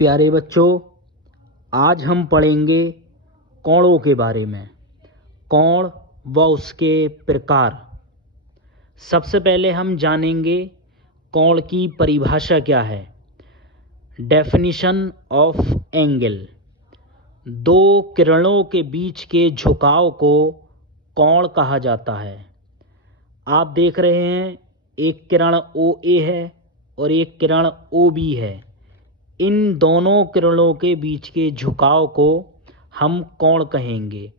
प्यारे बच्चों, आज हम पढ़ेंगे कोणों के बारे में। कोण व उसके प्रकार। सबसे पहले हम जानेंगे कोण की परिभाषा क्या है। Definition of angle. दो किरणों के बीच के झुकाव को कोण कहा जाता है। आप देख रहे हैं, एक किरण OA है और एक किरण OB है। इन दोनों किरणों के बीच के झुकाव को हम कोण कहेंगे।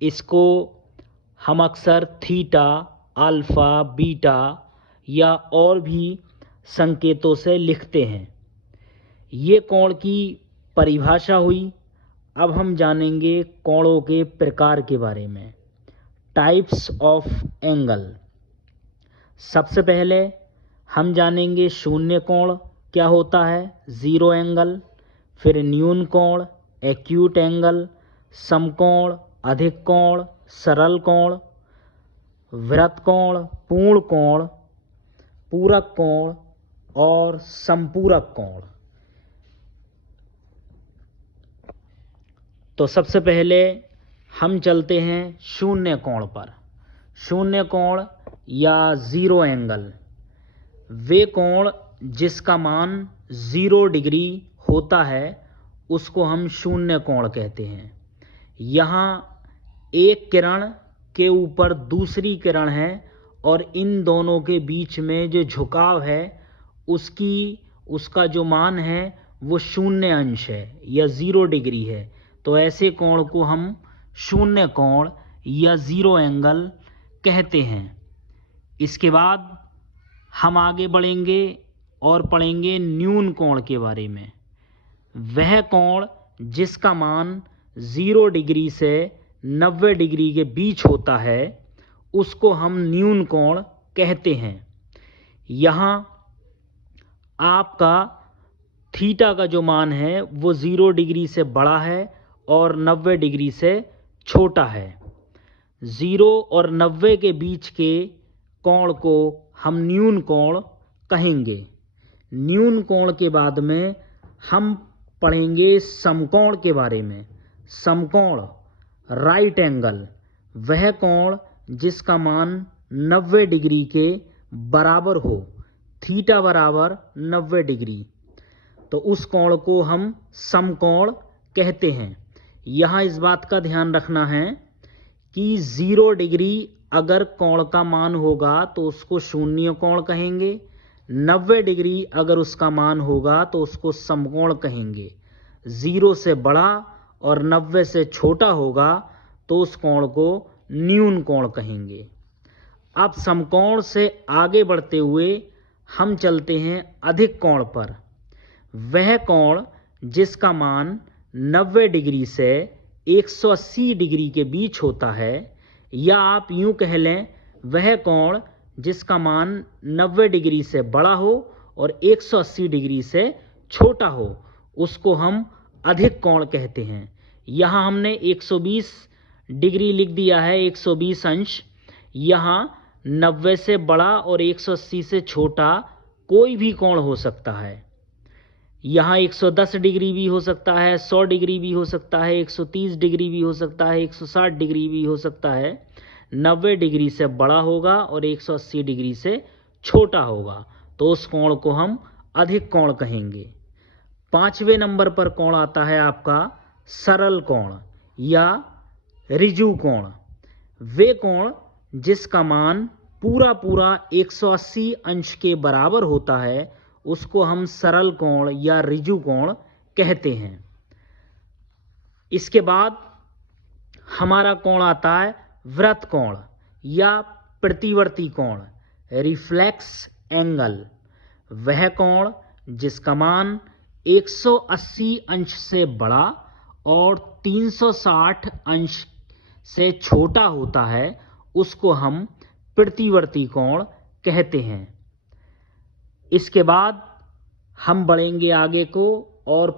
इसको हम अक्सर थीटा, अल्फा, बीटा या और भी संकेतों से लिखते हैं। ये कोण की परिभाषा हुई। अब हम जानेंगे कोणों के प्रकार के बारे में। Types of angle. सबसे पहले हम जानेंगे शून्य कोण क्या होता है, ज़ीरो एंगल। फिर न्यून कोण, एक्यूट एंगल, समकोण, अधिक कोण, सरल कोण, वृत्त कोण, पूर्ण कोण, पूरक कोण और संपूरक कोण। तो सबसे पहले हम चलते हैं शून्य कोण पर। शून्य कोण या ज़ीरो एंगल वे कोण जिसका मान 0 डिग्री होता है उसको हम शून्य कोण कहते हैं। यहाँ एक किरण के ऊपर दूसरी किरण है और इन दोनों के बीच में जो झुकाव है उसका जो मान है वो 0 अंश है या 0 डिग्री है। तो ऐसे कोण को हम शून्य कोण या ज़ीरो एंगल कहते हैं। इसके बाद हम आगे बढ़ेंगे और पढ़ेंगे न्यून कोण के बारे में। वह कोण जिसका मान 0 डिग्री से 90 डिग्री के बीच होता है उसको हम न्यून कोण कहते हैं। यहाँ आपका थीटा का जो मान है वो 0 डिग्री से बड़ा है और 90 डिग्री से छोटा है। 0 और 90 के बीच के कोण को हम न्यून कोण कहेंगे। न्यून कोण के बाद में हम पढ़ेंगे समकोण के बारे में। समकोण, राइट एंगल, वह कोण जिसका मान 90 डिग्री के बराबर हो, थीटा बराबर 90 डिग्री, तो उस कोण को हम समकोण कहते हैं। यहाँ इस बात का ध्यान रखना है कि 0 डिग्री अगर कोण का मान होगा तो उसको शून्य कोण कहेंगे। 90 डिग्री अगर उसका मान होगा तो उसको समकोण कहेंगे। 0 से बड़ा और 90 से छोटा होगा तो उस कोण को न्यून कोण कहेंगे। अब समकोण से आगे बढ़ते हुए हम चलते हैं अधिक कोण पर। वह कोण जिसका मान 90 डिग्री से 180 डिग्री के बीच होता है, या आप यूँ कह लें वह कोण जिसका मान 90 डिग्री से बड़ा हो और 180 डिग्री से छोटा हो, उसको हम अधिक कोण कहते हैं। यहाँ हमने 120 डिग्री लिख दिया है, 120 अंश। यहाँ 90 से बड़ा और 180 से छोटा कोई भी कोण हो सकता है। यहाँ 110 डिग्री भी हो सकता है, 100 डिग्री भी हो सकता है, 130 डिग्री भी हो सकता है, 160 डिग्री भी हो सकता है। 90 डिग्री से बड़ा होगा और 180 डिग्री से छोटा होगा तो उस कोण को हम अधिक कोण कहेंगे। 5वें नंबर पर कोण आता है आपका सरल कोण या ऋजु कोण। वे कोण जिसका मान पूरा 180 अंश के बराबर होता है उसको हम सरल कोण या ऋजु कोण कहते हैं। इसके बाद हमारा कोण आता है वृत्त कोण या प्रतिवर्ती कोण, रिफ्लेक्स एंगल। वह कोण जिसका मान 180 अंश से बड़ा और 360 अंश से छोटा होता है उसको हम प्रतिवर्ती कोण कहते हैं। इसके बाद हम बढ़ेंगे आगे को और